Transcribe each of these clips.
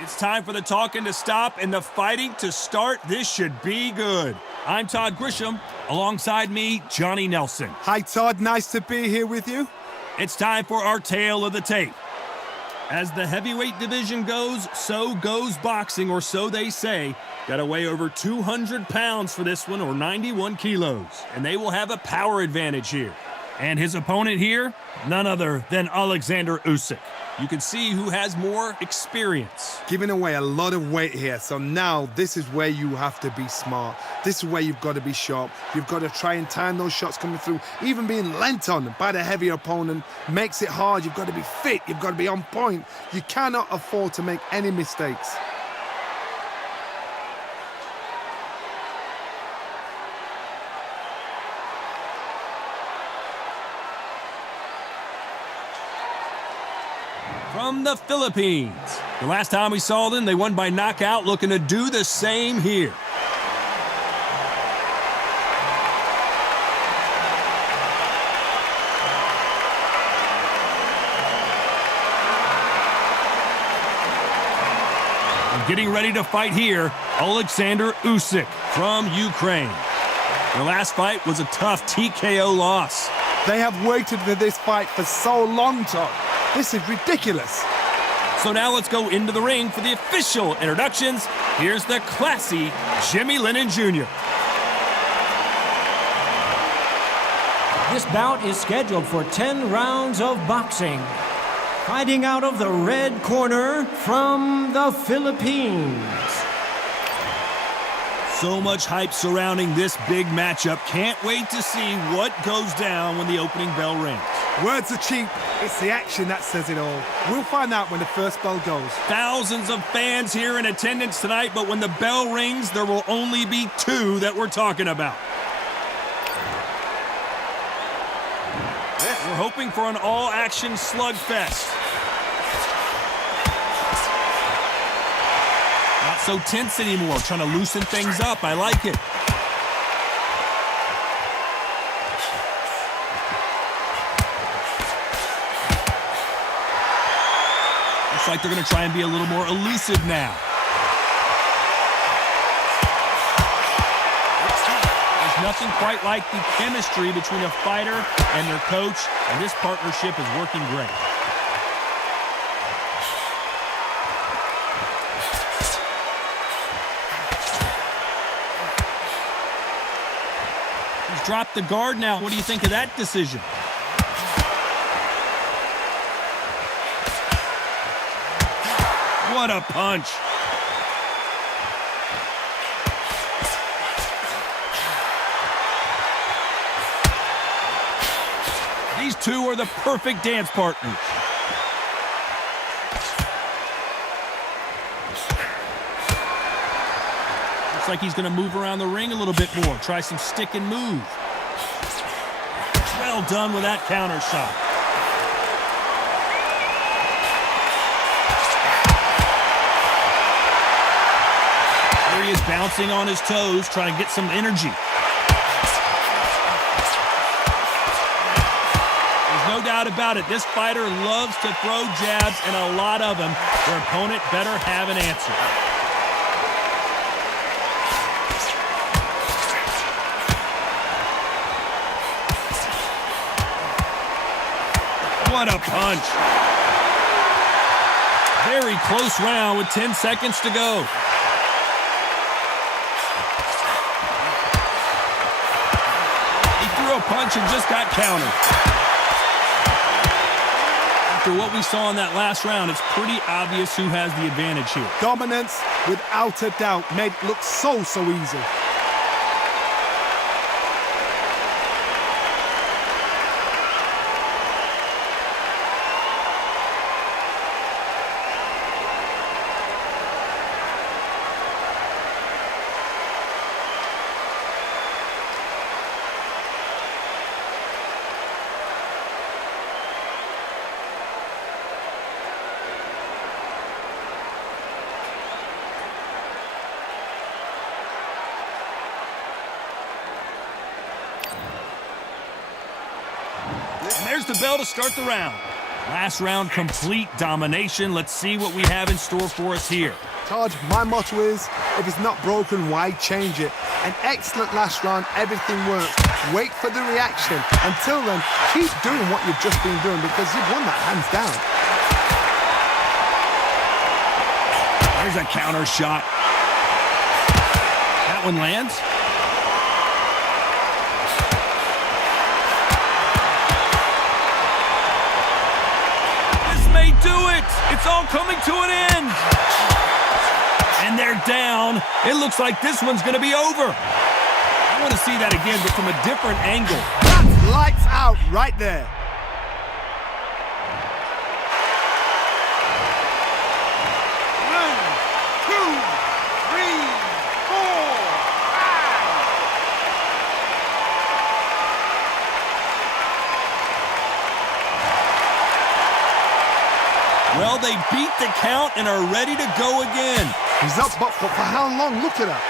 It's time for the talking to stop and the fighting to start. This should be good. I'm Todd Grisham. Alongside me, Johnny Nelson. Hi, Todd. Nice to be here with you. It's time for our tale of the tape. As the heavyweight division goes, so goes boxing, or so they say. Got to weigh over 200 pounds for this one, or 91 kilos. And they will have a power advantage here. And his opponent here, none other than Oleksandr Usyk. You can see who has more experience. Giving away a lot of weight here, so now this is where you have to be smart. This is where you've got to be sharp. You've got to try and time those shots coming through. Even being lent on by the heavier opponent makes it hard. You've got to be fit. You've got to be on point. You cannot afford to make any mistakes. From the Philippines. The last time we saw them, they won by knockout, looking to do the same here. And getting ready to fight here, Oleksandr Usyk from Ukraine. Their last fight was a tough TKO loss. They have waited for this fight for so long, Todd. This is ridiculous. So now let's go into the ring for the official introductions. Here's the classy Jimmy Lennon Jr. This bout is scheduled for 10 rounds of boxing. Fighting out of the red corner from the Philippines. So much hype surrounding this big matchup. Can't wait to see what goes down when the opening bell rings. Words are cheap. It's the action that says it all. We'll find out when the first bell goes. Thousands of fans here in attendance tonight, but when the bell rings, there will only be two that we're talking about. We're hoping for an all-action slugfest. Not so tense anymore, trying to loosen things up. I like it. Looks like they're going to try and be a little more elusive now. There's nothing quite like the chemistry between a fighter and their coach, and this partnership is working great. He's dropped the guard now. What do you think of that decision? What a punch. These two are the perfect dance partners. Looks like he's going to move around the ring a little bit more. Try some stick and move. Well done with that counter shot. He is bouncing on his toes, trying to get some energy. There's no doubt about it. This fighter loves to throw jabs, and a lot of them. Their opponent better have an answer. What a punch. Very close round with 10 seconds to go. Punch and just got countered. After what we saw in that last round, it's pretty obvious who has the advantage here. Dominance, without a doubt, made it look so easy. And there's the bell to start the round. Last round, complete domination. Let's see what we have in store for us here. Todd, my motto is, if it's not broken, why change it? An excellent last round, everything works. Wait for the reaction. Until then, keep doing what you've just been doing because you've won that hands down. There's a counter shot. That one lands. This may do it. It's all coming to an end. And they're down. It looks like this one's going to be over. I want to see that again, but from a different angle. That's lights out right there. Well, they beat the count and are ready to go again. He's up, but for how long? Look at that.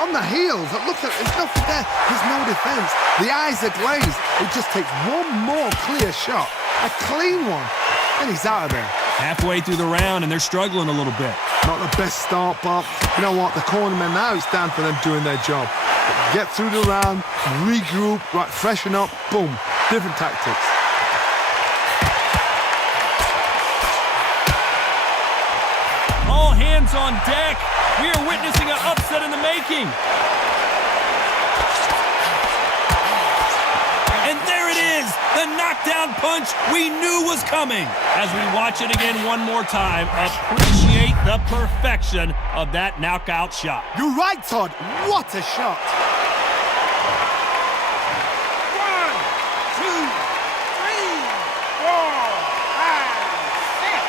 On the heels. Look at there's nothing there. There's no defense. The eyes are glazed. It just takes one more clear shot. A clean one. And he's out of there. Halfway through the round, and they're struggling a little bit. Not the best start, but you know what? The cornermen now, it's down for them doing their job. Get through the round, regroup, right, freshen up, boom. Different tactics. All hands on deck. We are witnessing an upset in the making. And there it is, the knockdown punch we knew was coming. As we watch it again one more time, appreciate the perfection of that knockout shot. You're right, Todd. What a shot. 1, 2, 3, 4, 5, 6.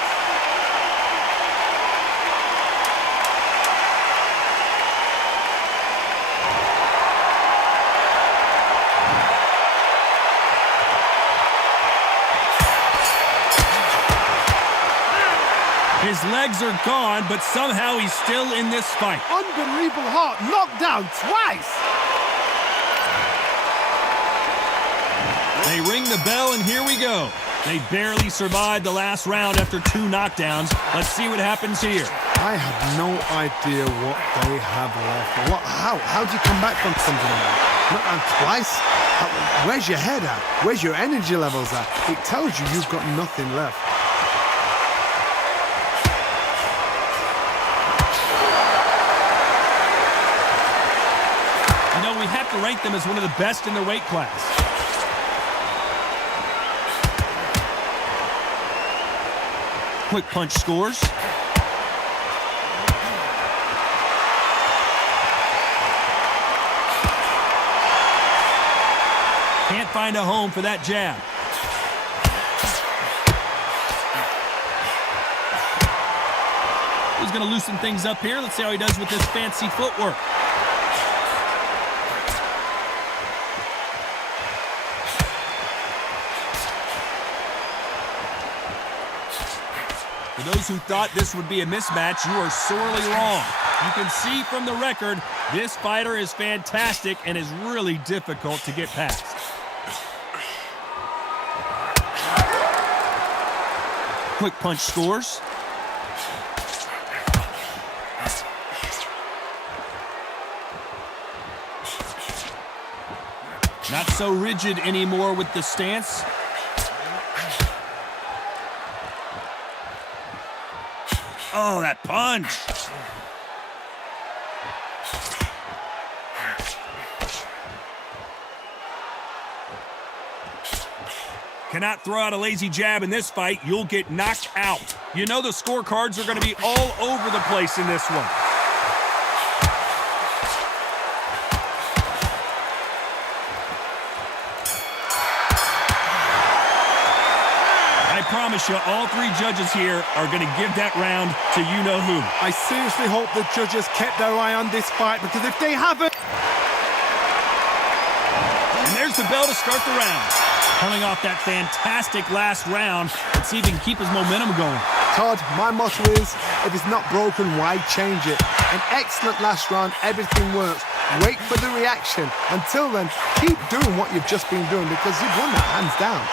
His legs are gone, but somehow he's still in this fight. Unbelievable heart, knocked down twice. They ring the bell, and here we go. They barely survived the last round after 2 knockdowns. Let's see what happens here. I have no idea what they have left. How do you come back from something like that? Knocked down twice? Where's your head at? Where's your energy levels at? It tells you you've got nothing left. We have to rank them as one of the best in their weight class. Quick punch scores. Can't find a home for that jab. He's going to loosen things up here. Let's see how he does with this fancy footwork. For those who thought this would be a mismatch, you are sorely wrong. You can see from the record, this fighter is fantastic and is really difficult to get past. Quick punch scores. Not so rigid anymore with the stance. Oh, that punch. Cannot throw out a lazy jab in this fight. You'll get knocked out. You know the scorecards are going to be all over the place in this one. I promise you, all 3 judges here are going to give that round to you-know-who. I seriously hope the judges kept their eye on this fight, because if they haven't... And there's the bell to start the round. Coming off that fantastic last round, let's see if he can keep his momentum going. Todd, my motto is, if it's not broken, why change it? An excellent last round, everything works. Wait for the reaction. Until then, keep doing what you've just been doing, because you've won that hands down.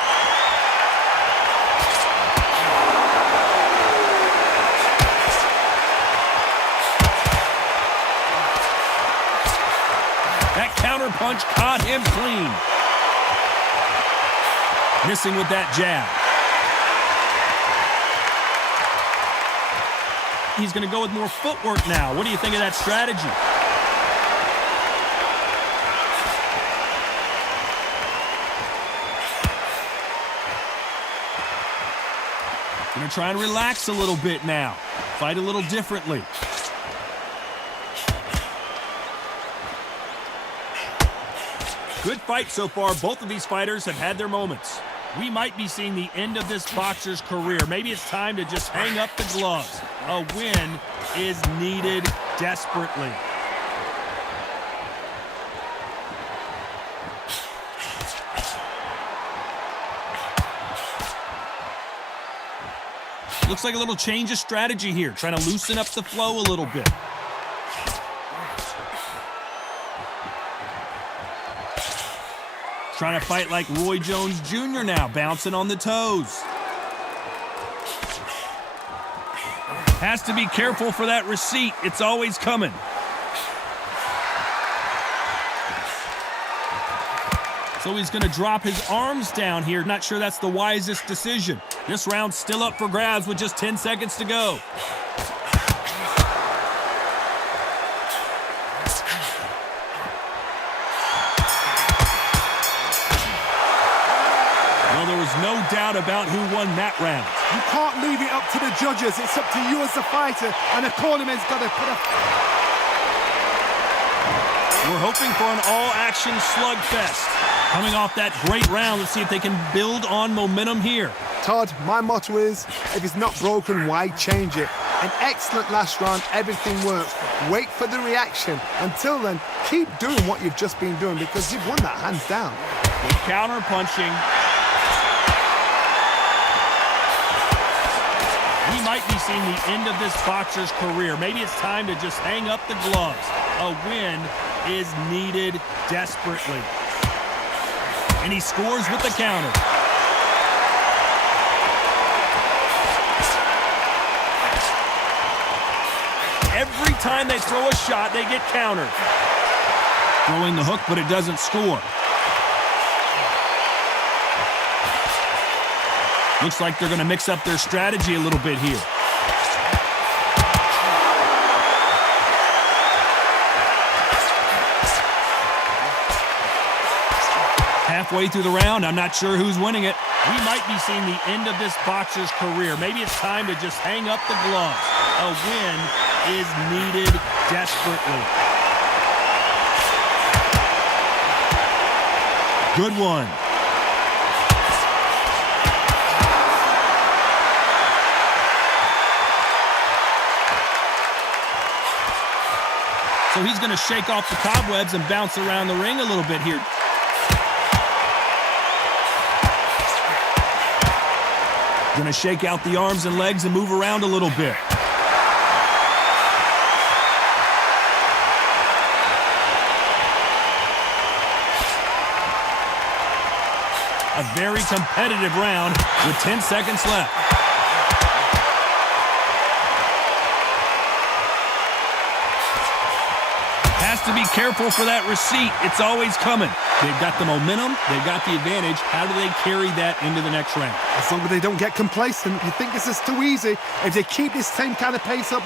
punch caught him clean. Missing with that jab. He's going to go with more footwork now. What do you think of that strategy? Going to try and relax a little bit now. Fight a little differently. Good fight so far. Both of these fighters have had their moments. We might be seeing the end of this boxer's career. Maybe it's time to just hang up the gloves. A win is needed desperately. Looks like a little change of strategy here, trying to loosen up the flow a little bit. Trying to fight like Roy Jones Jr. now, bouncing on the toes. Has to be careful for that receipt. It's always coming. So he's going to drop his arms down here. Not sure that's the wisest decision. This round's still up for grabs with just 10 seconds to go. Well, there was no doubt about who won that round. You can't leave it up to the judges. It's up to you as the fighter, and the cornerman's got to put a... We're hoping for an all-action slugfest. Coming off that great round, let's see if they can build on momentum here. Todd, my motto is, if it's not broken, why change it? An excellent last round, everything works. Wait for the reaction. Until then, keep doing what you've just been doing because you've won that hands down. Good counter punching. We might be seeing the end of this boxer's career. Maybe it's time to just hang up the gloves. A win is needed desperately. And he scores with the counter. Every time they throw a shot, they get countered. Throwing the hook, but it doesn't score. Looks like they're going to mix up their strategy a little bit here. Halfway through the round, I'm not sure who's winning it. We might be seeing the end of this boxer's career. Maybe it's time to just hang up the gloves. A win is needed desperately. Good one. So he's going to shake off the cobwebs and bounce around the ring a little bit here. Going to shake out the arms and legs and move around a little bit. A very competitive round with 10 seconds left. Has to be careful for that receipt. It's always coming. They've got the momentum. They've got the advantage. How do they carry that into the next round? As long as they don't get complacent, you think this is too easy. If they keep this same kind of pace up...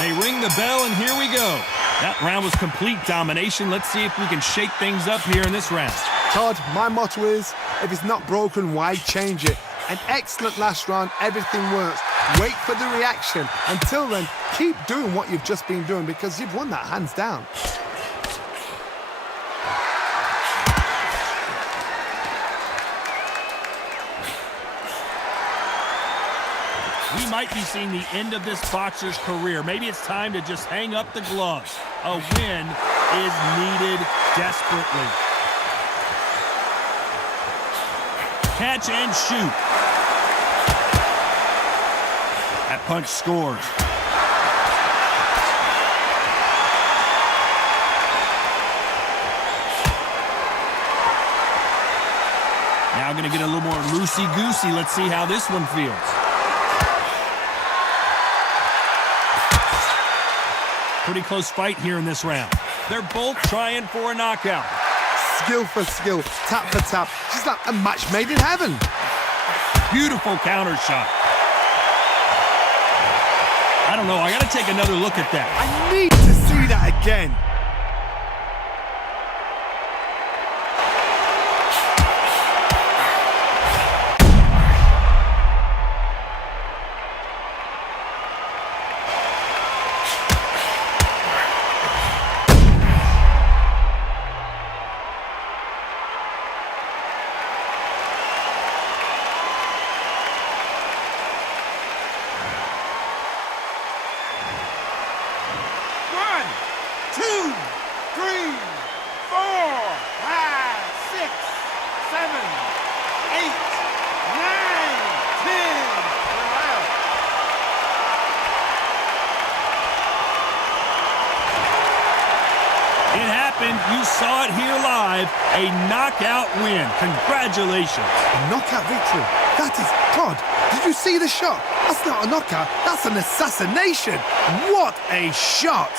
They ring the bell, and here we go. That round was complete domination. Let's see if we can shake things up here in this round. Todd, my motto is, if it's not broken, why change it? An excellent last round, everything works. Wait for the reaction. Until then, keep doing what you've just been doing because you've won that hands down. We might be seeing the end of this boxer's career. Maybe it's time to just hang up the gloves. A win is needed desperately. Catch and shoot. That punch scores. Now going to get a little more loosey-goosey. Let's see how this one feels. Pretty close fight here in this round. They're both trying for a knockout. Skill for skill, tap for tap. Just like a match made in heaven. Beautiful counter shot. I don't know. I got to take another look at that. I need to see that again. You saw it here live, a knockout win. Congratulations. A knockout victory. That is God. Did you see the shot? That's not a knockout. That's an assassination. What a shot.